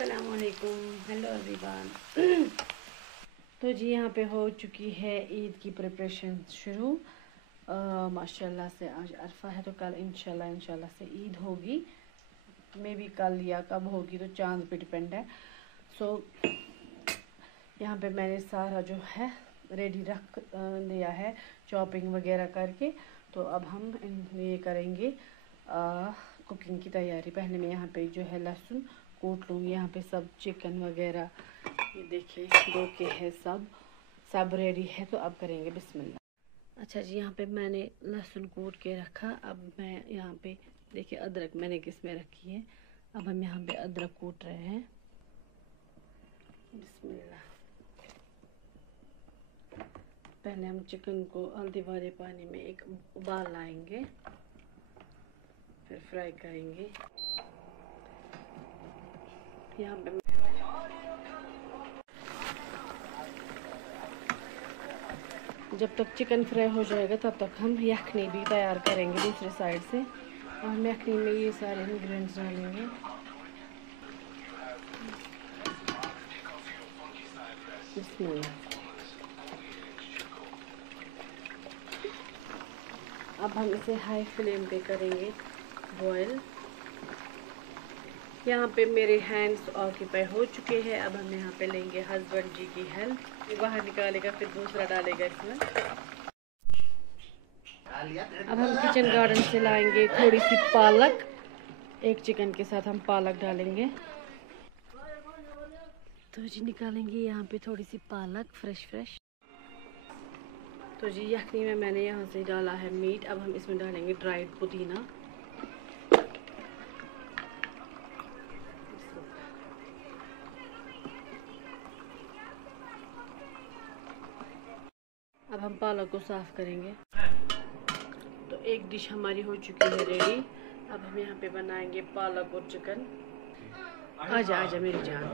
अस्सलामुअलैकुम, hello everyone. तो जी यहाँ पे हो चुकी है ईद की प्रिपरेशन शुरू। माशाल्लाह से आज अरफा है तो कल इंशाल्लाह से ईद होगी। मे भी कल या कब होगी तो चांद पे डिपेंड है। सो यहाँ पे मैंने सारा जो है रेडी रख लिया है, चॉपिंग वगैरह करके। तो अब हम ये करेंगे कुकिंग की तैयारी। पहले मैं यहाँ पे जो है लहसुन कूट लूँगी। यहाँ पे सब चिकन वगैरह ये देखिए दो के है, सब रेडी है। तो अब करेंगे बिस्मिल्लाह। अच्छा जी, यहाँ पे मैंने लहसुन कूट के रखा। अब मैं यहाँ पे देखिए अदरक मैंने किस में रखी है। अब हम यहाँ पे अदरक कूट रहे हैं। बिस्मिल्लाह। पहले हम चिकन को हल्दी वाले पानी में एक उबाल लाएंगे, फिर फ्राई करेंगे। यहाँ पे जब तक चिकन फ्राई हो जाएगा तब तक हम यखनी भी तैयार करेंगे दूसरी साइड से। और हम यखनी में ये सारे इंग्रेडिएंट्स डालेंगे। बिस्मिल्लाह। अब हम इसे हाई फ्लेम पे करेंगे बॉयल। यहाँ पे मेरे हैंड्स ऑक्यूपाई हो चुके हैं। अब हम यहाँ पे लेंगे हस्बैंड जी की हेल्प। बाहर निकालेगा फिर दूसरा डालेगा इसमें। अब हम किचन गार्डन से लाएंगे थोड़ी सी पालक। एक चिकन के साथ हम पालक डालेंगे। तो जी निकालेंगे यहाँ पे थोड़ी सी पालक फ्रेश। तो जी यखनी में मैंने यहाँ से डाला है मीट। अब हम इसमें डालेंगे ड्राइड पुदीना। अब हम पालक को साफ करेंगे। तो एक डिश हमारी हो चुकी है रेडी। अब हम यहाँ पे बनाएंगे पालक और चिकन। आजा मेरी जान।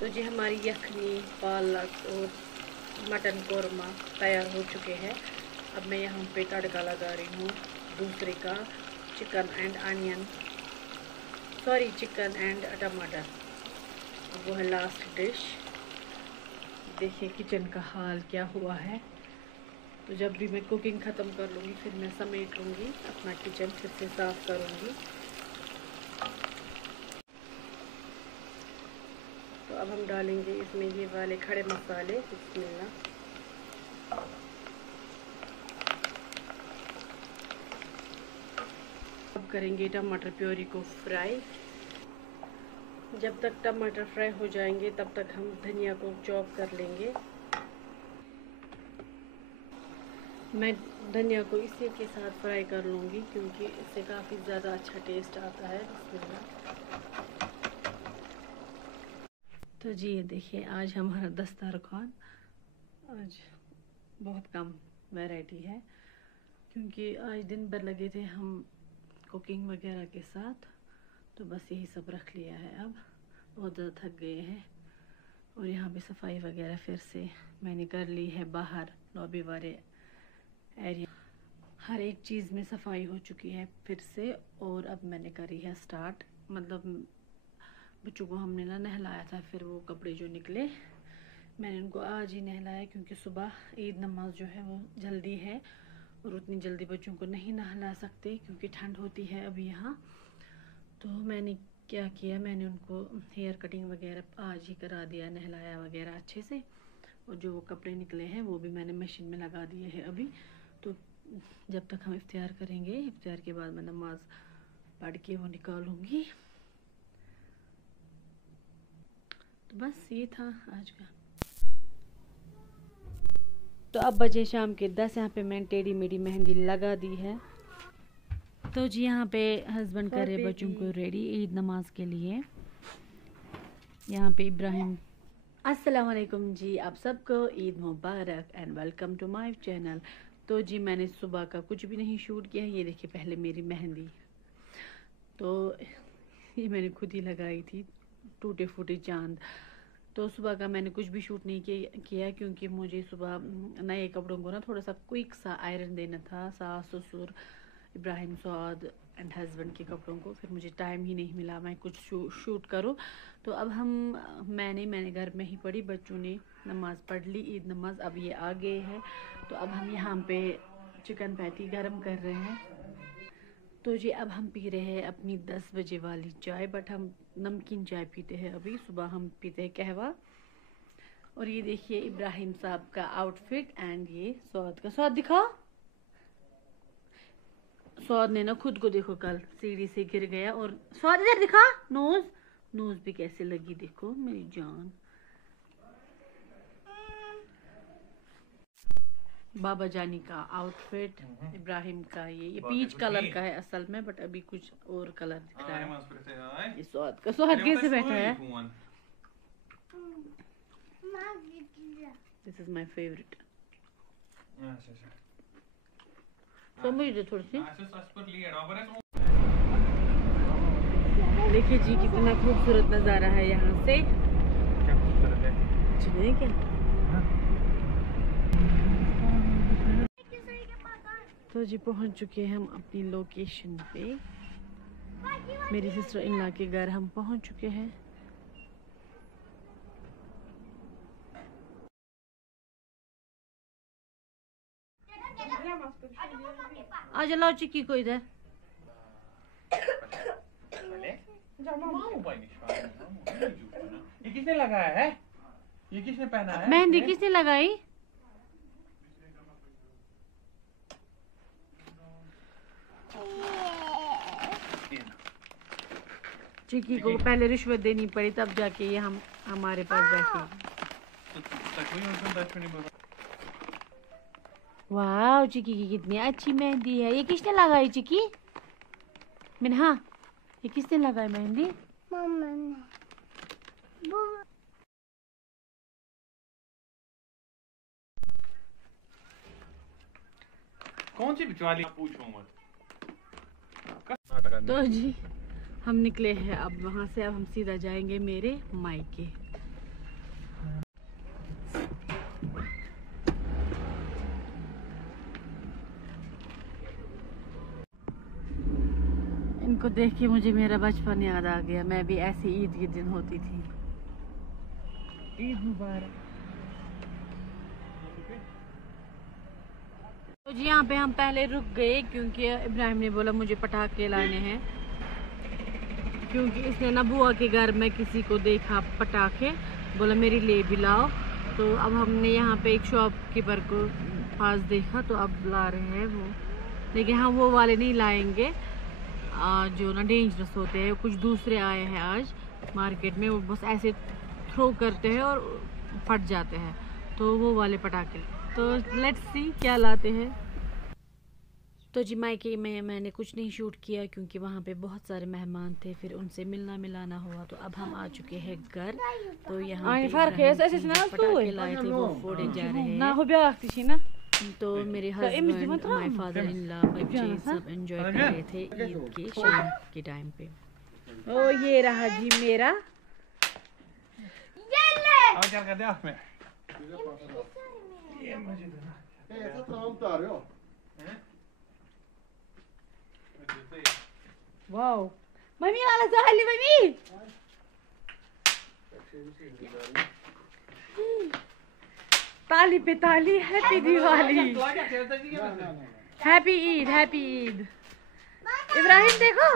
तो जी हमारी यखनी, पालक और मटन कौरमा तैयार हो चुके हैं। अब मैं यहाँ पे तड़का लगा रही हूँ दूसरे का, चिकन एंड टमाटर। वो है लास्ट डिश। देखिए किचन का हाल क्या हुआ है। तो जब भी मैं कुकिंग ख़त्म कर लूँगी फिर मैं समेट लूँगी अपना किचन, फिर से साफ़ करूँगी। तो अब हम डालेंगे इसमें ये वाले खड़े मसाले। बिस्मिल्लाह। अब करेंगे टमाटर प्योरी को फ्राई। जब तक टमाटर फ्राई हो जाएंगे तब तक हम धनिया को चॉप कर लेंगे। मैं धनिया को इसी के साथ फ्राई कर लूँगी क्योंकि इससे काफ़ी ज़्यादा अच्छा टेस्ट आता है। तो जी ये देखिए आज हमारा दस्तरखान, आज बहुत कम वैरायटी है क्योंकि आज दिन भर लगे थे हम कुकिंग वगैरह के साथ। तो बस यही सब रख लिया है। अब बहुत ज़्यादा थक गए हैं। और यहाँ पे सफाई वगैरह फिर से मैंने कर ली है। बाहर लॉबी वाले एरिया हर एक चीज़ में सफाई हो चुकी है फिर से। और अब मैंने करी है स्टार्ट, मतलब बच्चों को हमने ना नहलाया था, फिर वो कपड़े जो निकले मैंने उनको आज ही नहलाया क्योंकि सुबह ईद नमाज जो है वो जल्दी है और उतनी जल्दी बच्चों को नहीं नहला सकते क्योंकि ठंड होती है अभी यहाँ। तो मैंने क्या किया, मैंने उनको हेयर कटिंग वगैरह आज ही करा दिया, नहलाया वगैरह अच्छे से। और जो वो कपड़े निकले हैं वो भी मैंने मशीन में लगा दिए हैं अभी। तो जब तक हम इफ्तियार करेंगे, इफ्तियार के बाद मैं नमाज पढ़ के वो निकालूंगी। तो बस ये था आज का। तो अब बजे शाम के 10। यहाँ पे मैंने टेढ़ी मेढ़ी मेहंदी लगा दी है। तो जी यहाँ पे हस्बैंड करे बच्चों को रेडी ईद नमाज के लिए। यहाँ पे इब्राहिम। अस्सलाम वालेकुम जी, आप सबको ईद मुबारक and welcome to my channel. तो जी मैंने सुबह का कुछ भी नहीं शूट किया है। ये देखिए पहले मेरी मेहंदी, तो ये मैंने खुद ही लगाई थी, टूटे फूटे चांद। तो सुबह का मैंने कुछ भी शूट नहीं किया क्योंकि मुझे सुबह नए कपड़ों को ना थोड़ा सा क्विक सा आयरन देना था। सास ससुर, इब्राहिम सौद एंड हस्बैंड के कपड़ों को, फिर मुझे टाइम ही नहीं मिला मैं कुछ शूट करूँ। तो अब मैंने घर में ही पढ़ी, बच्चों ने नमाज़ पढ़ ली, ईद नमाज। अब ये आ गए हैं, तो अब हम यहाँ पे चिकन पैटी गरम कर रहे हैं। तो जी अब हम पी रहे हैं अपनी 10 बजे वाली चाय, बट हम नमकीन चाय पीते हैं अभी, सुबह हम पीते हैं कहवा। और ये देखिए इब्राहिम साहब का आउटफिट एंड ये सौद का। सौद दिखा, सौद ने ना खुद को देखो कल सीढ़ी से गिर गया। और सौद इधर दिखा, नोज भी कैसे लगी देखो मेरी जान। बाबा जानी का आउटफिट, इब्राहिम का ये पीच कलर का है असल में, बट अभी कुछ और कलर दिख रहा है। ये सौद का, सौद कैसे बैठा है? This is my favourite. तो मुझे थोड़ी सी देखिए जी कितना खूबसूरत नज़ारा है यहाँ से। क्या खूबसूरत है? क्या तो जी पहुँच चुके हैं हम अपनी लोकेशन पे। मेरी सिस्टर इन लॉ के घर हम पहुँच चुके हैं। आज लाओ चिक्की को इधर। ये किसने लगाया है? ये किसने पहना है? मेहंदी किसने लगाई? चिक्की को पहले रिश्वत देनी पड़ी, तब जाके ये हम हमारे पास बैठे। वाह चिक्की की कितनी अच्छी मेहंदी है। ये किसने लगाई चिक्की? मिन्हा, ये किसने लगाई मेहंदी? मम्मा ने। कौन सी बिचवाली? पूछो मत। तो जी हम निकले हैं अब वहाँ से। अब हम सीधा जाएंगे मेरे मायके। इनको देख के मुझे मेरा बचपन याद आ गया। मैं भी ऐसी ईद के दिन होती थी। ईद मुबारक। तो जी यहाँ पे हम पहले रुक गए क्योंकि इब्राहिम ने बोला मुझे पटाखे लाने हैं, क्योंकि इसने ना बुआ के घर में किसी को देखा पटाखे, बोला मेरे लिए भी लाओ। तो अब हमने यहाँ पे एक शॉपकीपर को पास देखा, तो अब ला रहे हैं वो। लेकिन हम वो वाले नहीं लाएंगे जो ना डेंजरस होते हैं। कुछ दूसरे आए हैं आज मार्केट में, वो बस ऐसे थ्रो करते हैं और फट जाते हैं, तो वो वाले पटाखे। तो लेट्स सी क्या लाते हैं। तो जी मायके में मैंने कुछ नहीं शूट किया क्योंकि वहाँ पे बहुत सारे मेहमान थे, फिर उनसे मिलना मिलाना हुआ। तो अब हम आ चुके हैं घर। तो यहाँ पे पटाखे लाए थे वो फोड़े जा रहे हैं। तो मेरे husband, my father in law, बच्चे सब एंजॉय कर रहे थे ईद के शाम के टाइम पे। ओ ये रहा जी मेरा। क्या कर दिया आपने? ये मुझे देना। ऐसा काम कर रहे हो? वाओ मम्मी वाला जाली मम्मी। ताली पे ताली। Happy Diwali, happy Eid, happy Eid. Ibrahim देखो,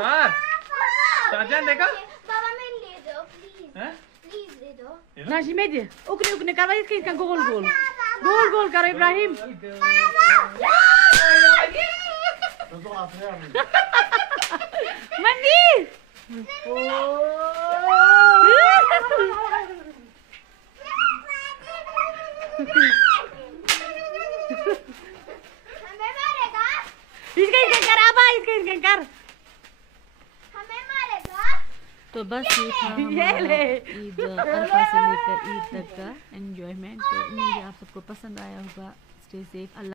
साजन देखो। बाबा मैं ले दो प्लीज। हैं? प्लीज दे दो। नाशी में दे। उकने उकने करवा इसका गोल गोल गोल गोल करो इब्राहिम। मंदिर हमें मारेगा। इसका कर आबा, इसका कर। हमें मारेगा। तो बस ये था हमारा ईद अरफा से लेकर ईद तक का एंजॉयमेंट। तो उम्मीद है आप सबको पसंद आया होगा। Stay safe. अल्लाह।